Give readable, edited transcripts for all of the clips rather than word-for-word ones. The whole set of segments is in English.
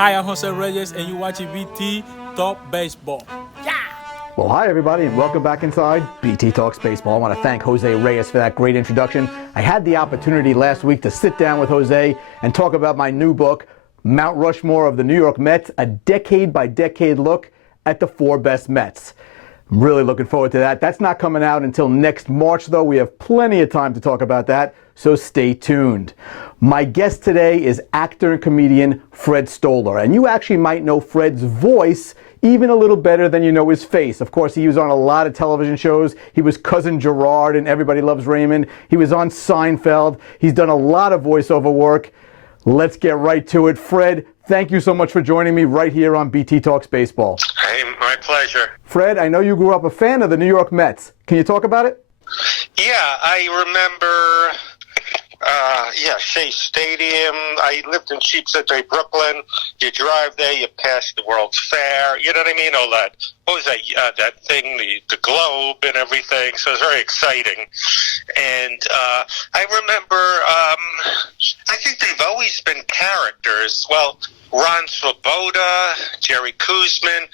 Hi, I'm Jose Reyes, and you're watching BT Talk Baseball. Well, hi everybody, and welcome back inside BT Talks Baseball. I want to thank Jose Reyes for that great introduction. I had the opportunity last week to sit down with Jose and talk about my new book, Mount Rushmore of the New York Mets, a decade-by-decade look at the four best Mets. I'm really looking forward to that. That's not coming out until next March, though. We have plenty of time to talk about that, so stay tuned. My guest today is actor and comedian Fred Stoller, and you actually might know Fred's voice even a little better than you know his face. Of course, he was on a lot of television shows. He was Cousin Gerard in Everybody Loves Raymond. He was on Seinfeld. He's done a lot of voiceover work. Let's get right to it. Fred, thank you so much for joining me right here on BT Talks Baseball. Hey, my pleasure. Fred, I know you grew up a fan of the New York Mets. Can you talk about it? Yeah, I remember, Shea Stadium. I lived in Sheepshead Bay, Brooklyn. You drive there, you pass the World's Fair. You know what I mean? All that. What was that? That thing, the globe and everything. So it was very exciting. And I remember, I think they've always been characters. Well, Ron Swoboda, Jerry Kuzman,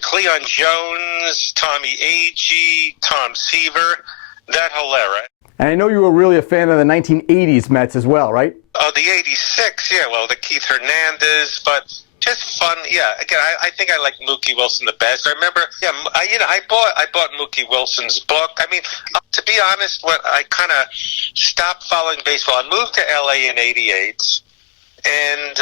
Cleon Jones, Tommy Agee, Tom Seaver, that whole era. And I know you were really a fan of the 1980s Mets as well, right? Oh, the 86, yeah, well, the Keith Hernandez, but just fun, yeah. Again, I think I like Mookie Wilson the best. I remember, I bought Mookie Wilson's book. I mean, to be honest, when I kind of stopped following baseball, I moved to LA in 88, and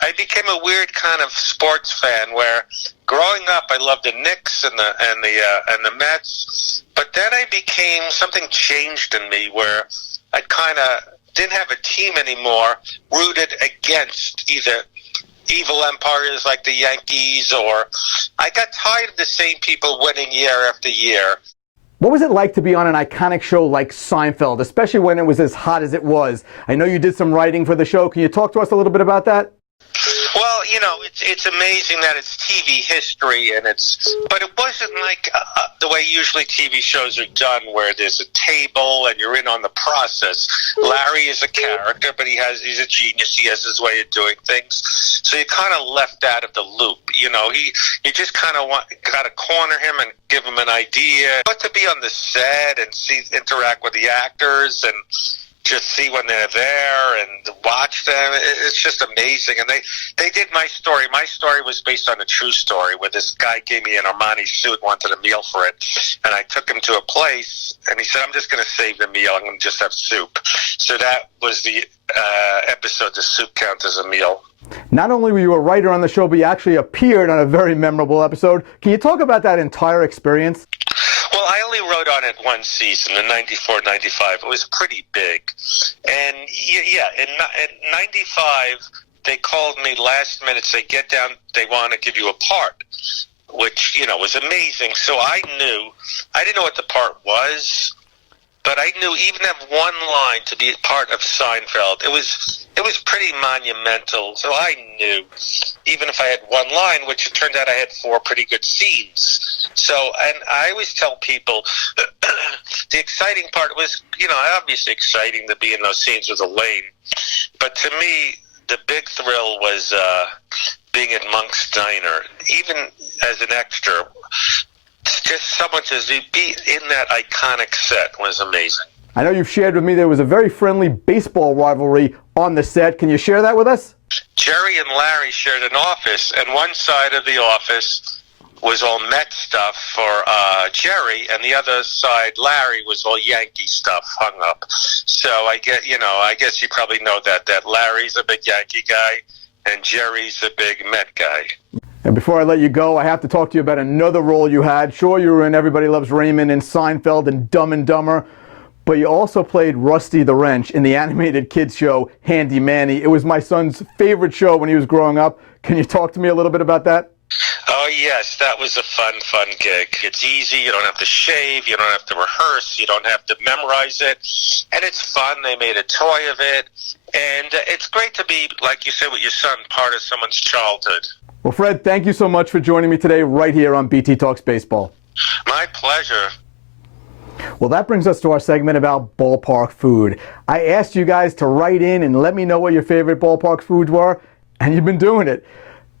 I became a weird kind of sports fan where growing up I loved the Knicks and the Mets, but then something changed in me where I kind of didn't have a team anymore, rooted against either evil empires like the Yankees, or I got tired of the same people winning year after year. What was it like to be on an iconic show like Seinfeld, especially when it was as hot as it was? I know you did some writing for the show. Can you talk to us a little bit about that? Well, it's amazing that it's TV history, but it wasn't like the way usually TV shows are done, where there's a table and you're in on the process. Larry is a character, but he's a genius. He has his way of doing things. So you kind of left out of the loop. You just kind of got to corner him and give him an idea. But to be on the set and interact with the actors and just see when they're there and watch them, it's just amazing. And they did my story. My story was based on a true story where this guy gave me an Armani suit, wanted a meal for it, and I took him to a place, and he said, I'm just going to save the meal. I'm going to just have soup. So that was the episode, The Soup Counts as a Meal. Not only were you a writer on the show, but you actually appeared on a very memorable episode. Can you talk about that entire experience? Well, I only wrote on it one season, in 94, 95. It was pretty big. And, in 95, they called me last minute, say, get down, they want to give you a part, which, was amazing. So I didn't know what the part was, but I knew even have one line to be part of Seinfeld. It was pretty monumental. So I knew, even if I had one line, which it turned out I had 4 pretty good scenes. So, and I always tell people, the exciting part was, obviously exciting to be in those scenes with Elaine. But to me, the big thrill was being at Monk's Diner. Even as an extra, just someone to be in that iconic set was amazing. I know you've shared with me there was a very friendly baseball rivalry on the set. Can you share that with us? Jerry and Larry shared an office, and one side of the office was all Met stuff for Jerry, and the other side, Larry, was all Yankee stuff hung up. So I guess you probably know that Larry's a big Yankee guy and Jerry's a big Met guy. And before I let you go, I have to talk to you about another role you had. Sure, you were in Everybody Loves Raymond and Seinfeld and Dumb and Dumber, but you also played Rusty the Wrench in the animated kids show Handy Manny. It was my son's favorite show when he was growing up. Can you talk to me a little bit about that? Oh, yes, that was a fun gig. It's easy. You don't have to shave. You don't have to rehearse. You don't have to memorize it. And it's fun. They made a toy of it. And it's great to be, like you said with your son, part of someone's childhood. Well, Fred, thank you so much for joining me today right here on BT Talks Baseball. My pleasure. Well, that brings us to our segment about ballpark food. I asked you guys to write in and let me know what your favorite ballpark foods were, and you've been doing it.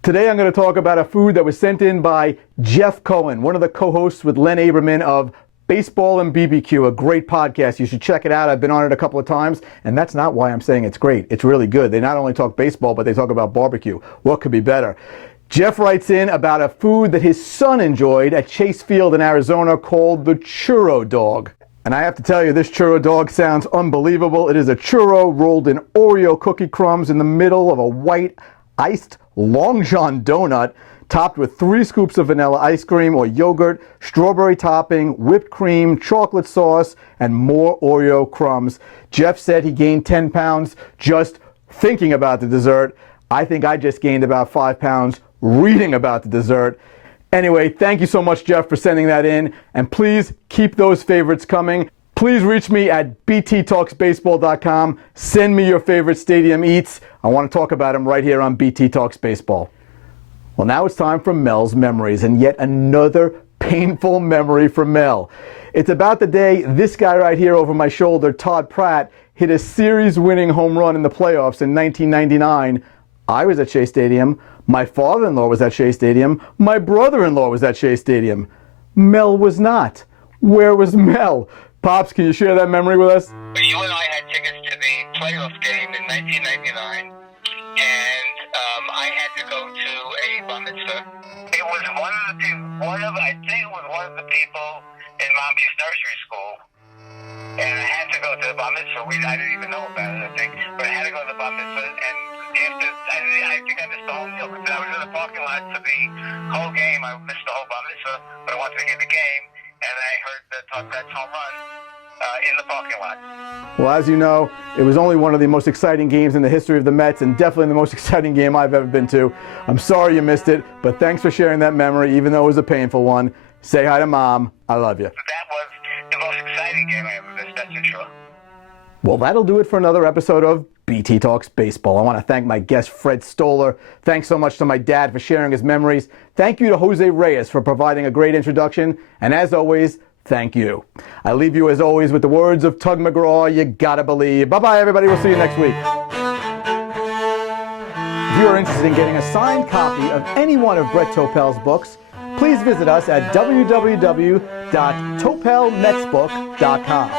Today I'm going to talk about a food that was sent in by Jeff Cohen, one of the co-hosts with Len Aberman of Baseball and BBQ, a great podcast. You should check it out. I've been on it a couple of times, and that's not why I'm saying it's great. It's really good. They not only talk baseball, but they talk about barbecue. What could be better? Jeff writes in about a food that his son enjoyed at Chase Field in Arizona called the churro dog. And I have to tell you, this churro dog sounds unbelievable. It is a churro rolled in Oreo cookie crumbs in the middle of a white iced Long John donut, topped with 3 scoops of vanilla ice cream or yogurt, strawberry topping, whipped cream, chocolate sauce, and more Oreo crumbs. Jeff said he gained 10 pounds just thinking about the dessert. I think I just gained about 5 pounds reading about the dessert. Anyway, thank you so much, Jeff, for sending that in. And please keep those favorites coming. Please reach me at bttalksbaseball.com. Send me your favorite stadium eats. I want to talk about them right here on BT Talks Baseball. Well, now it's time for Mel's Memories, and yet another painful memory for Mel. It's about the day this guy right here over my shoulder, Todd Pratt, hit a series-winning home run in the playoffs in 1999. I was at Shea Stadium. My father-in-law was at Shea Stadium. My brother-in-law was at Shea Stadium. Mel was not. Where was Mel? Pops, can you share that memory with us? You and I had tickets to the playoff game in 1999, and I had to go to a bar mitzvah. It was I think it was one of the people in Mommy's nursery school, and I had to go to the bar mitzvah. I didn't even know about it, I think, but I had to go to the bar mitzvah, and I think I missed the whole meal because I was in the parking lot for the whole game. I missed the whole bar mitzvah, but I wanted to get the game, and I heard the Todd Pratt's home run in the parking lot. Well, as you know, it was only one of the most exciting games in the history of the Mets, and definitely the most exciting game I've ever been to. I'm sorry you missed it, but thanks for sharing that memory, even though it was a painful one. Say hi to Mom. I love you. That was the most exciting game I ever missed, that's for sure. Well, that'll do it for another episode of BT Talks Baseball. I want to thank my guest, Fred Stoller. Thanks so much to my dad for sharing his memories. Thank you to Jose Reyes for providing a great introduction. And as always, thank you. I leave you, as always, with the words of Tug McGraw, you gotta believe. Bye-bye, everybody. We'll see you next week. If you are interested in getting a signed copy of any one of Brett Topel's books, please visit us at www.topelmetsbook.com.